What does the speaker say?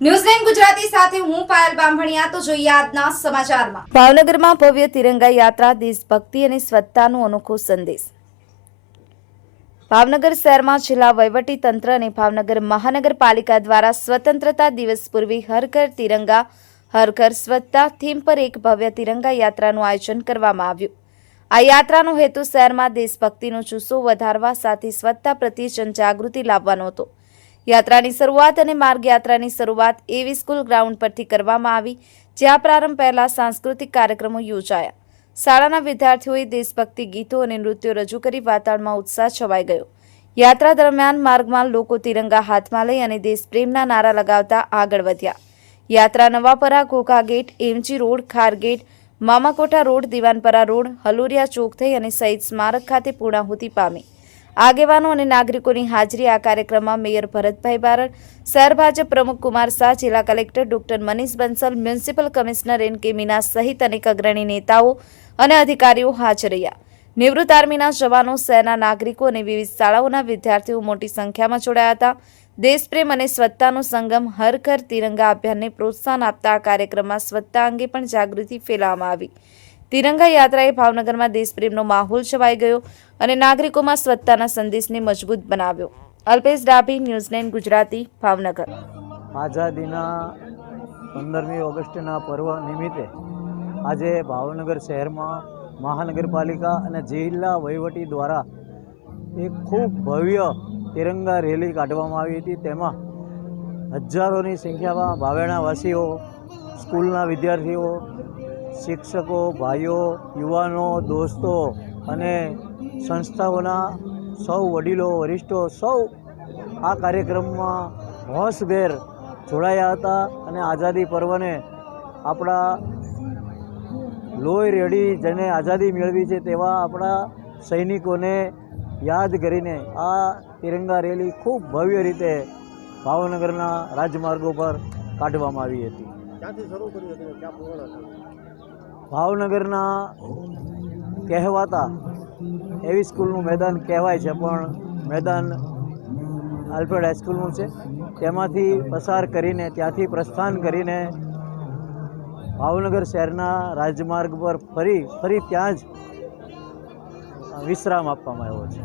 ન્યૂઝ9 ગુજરાતી સાથે હું પાયલ બામણિયા તો જોઈએ આજના સમાચારમાં। ભાવનગરમાં ભવ્ય તિરંગા યાત્રા, દેશભક્તિ અને સ્વચ્છતાનો અનોખો સંદેશ। ભાવનગર શહેરમાં જિલ્લા વહીવટી તંત્ર અને ભાવનગર મહાનગરપાલિકા દ્વારા સ્વતંત્રતા દિવસ પૂર્વે હર ઘર તિરંગા હર ઘર સ્વચ્છતા થીમ પર એક ભવ્ય તિરંગા યાત્રાનું આયોજન કરવામાં આવ્યું। આ યાત્રાનો હેતુ શહેરમાં દેશભક્તિનો જુસ્સો વધારવા સાથે સ્વચ્છતા પ્રત્યે જનજાગૃતિ લાવવાનો હતો। યાત્રાની શરૂઆત અને માર્ગયાત્રાની શરૂઆત એવી સ્કૂલ ગ્રાઉન્ડ પરથી કરવામાં આવી, જ્યાં પ્રારંભ પહેલા સાંસ્કૃતિક કાર્યક્રમો યોજાયા। શાળાના વિદ્યાર્થીઓએ દેશભક્તિ ગીતો અને નૃત્યો રજૂ કરી વાતાવરણમાં ઉત્સાહ છવાઈ ગયો। યાત્રા દરમિયાન માર્ગમાં લોકો તિરંગા હાથમાં લઈ અને દેશપ્રેમના નારા લગાવતા આગળ વધ્યા। યાત્રા Navapara, Ghogha gate, MG road, Khar gate, Mamakota road, Diwanpara road, Haluria chowk થઈ અને શહીદ સ્મારક ખાતે પૂર્ણાહુતિ પામી। આગેવાનો અને નાગરિકોની હાજરી આ કાર્યક્રમમાં મેયર ભરતભાઈ બારડ, શહેર ભાજપ પ્રમુખ કુમાર શાહ, જિલ્લા collector doctor Manish Bansal, municipal commissioner N K. Meena સહિત અનેક અગ્રણી નેતાઓ અને અધિકારીઓ હાજર રહ્યા। નિવૃત્ત આર્મીના જવાનો, શહેરના નાગરિકો અને વિવિધ શાળાઓના વિદ્યાર્થીઓ મોટી સંખ્યામાં જોડાયા હતા। દેશપ્રેમ અને સ્વચ્છતાનો સંગમ હર ઘર તિરંગા અભિયાનને પ્રોત્સાહન આપતા આ કાર્યક્રમમાં સ્વચ્છતા અંગે પણ જાગૃતિ ફેલાવવામાં આવી। તિરંગા યાત્રાએ ભાવનગરમાં દેશપ્રેમનો માહોલ છવાઈ ગયો અને નાગરિકોમાં સ્વચ્છતાના સંદેશને મજબૂત બનાવ્યો। અલ્પેશ ડાભી, ન્યૂઝ9 ગુજરાતી, ભાવનગર। આઝાદીના 15મી ઓગસ્ટના પર્વ નિમિત્તે આજે ભાવનગર શહેરમાં મહાનગરપાલિકા અને જિલ્લા વહીવટી દ્વારા એક ખૂબ ભવ્ય તિરંગા રેલી કાઢવામાં આવી હતી। તેમાં હજારોની સંખ્યામાં ભાવેણાવાસીઓ, સ્કૂલના વિદ્યાર્થીઓ, શિક્ષકો, ભાઈઓ, યુવાનો, દોસ્તો અને સંસ્થાઓના સૌ વડીલો, વરિષ્ઠો સૌ આ કાર્યક્રમમાં હોંશભેર જોડાયા હતા અને આઝાદી પર્વને આપણા લોહી રેડી જેને આઝાદી મેળવી છે તેવા આપણા સૈનિકોને યાદ કરીને આ તિરંગા રેલી ખૂબ ભવ્ય રીતે ભાવનગરના રાજમાર્ગો પર કાઢવામાં આવી હતી। ક્યાંથી શરૂ કરી હતી, ક્યાં પૂર્ણ થઈ? ભાવનગરના કહેવાતા એવી સ્કૂલનું મેદાન કહેવાય છે, પણ મેદાન આલ્ફ્રેડ હાઈસ્કૂલનું છે। તેમાંથી પસાર કરીને, ત્યાંથી પ્રસ્થાન કરીને ભાવનગર શહેરના રાજમાર્ગ પર ફરી ત્યાં જ વિશ્રામ આપવામાં આવ્યો છે।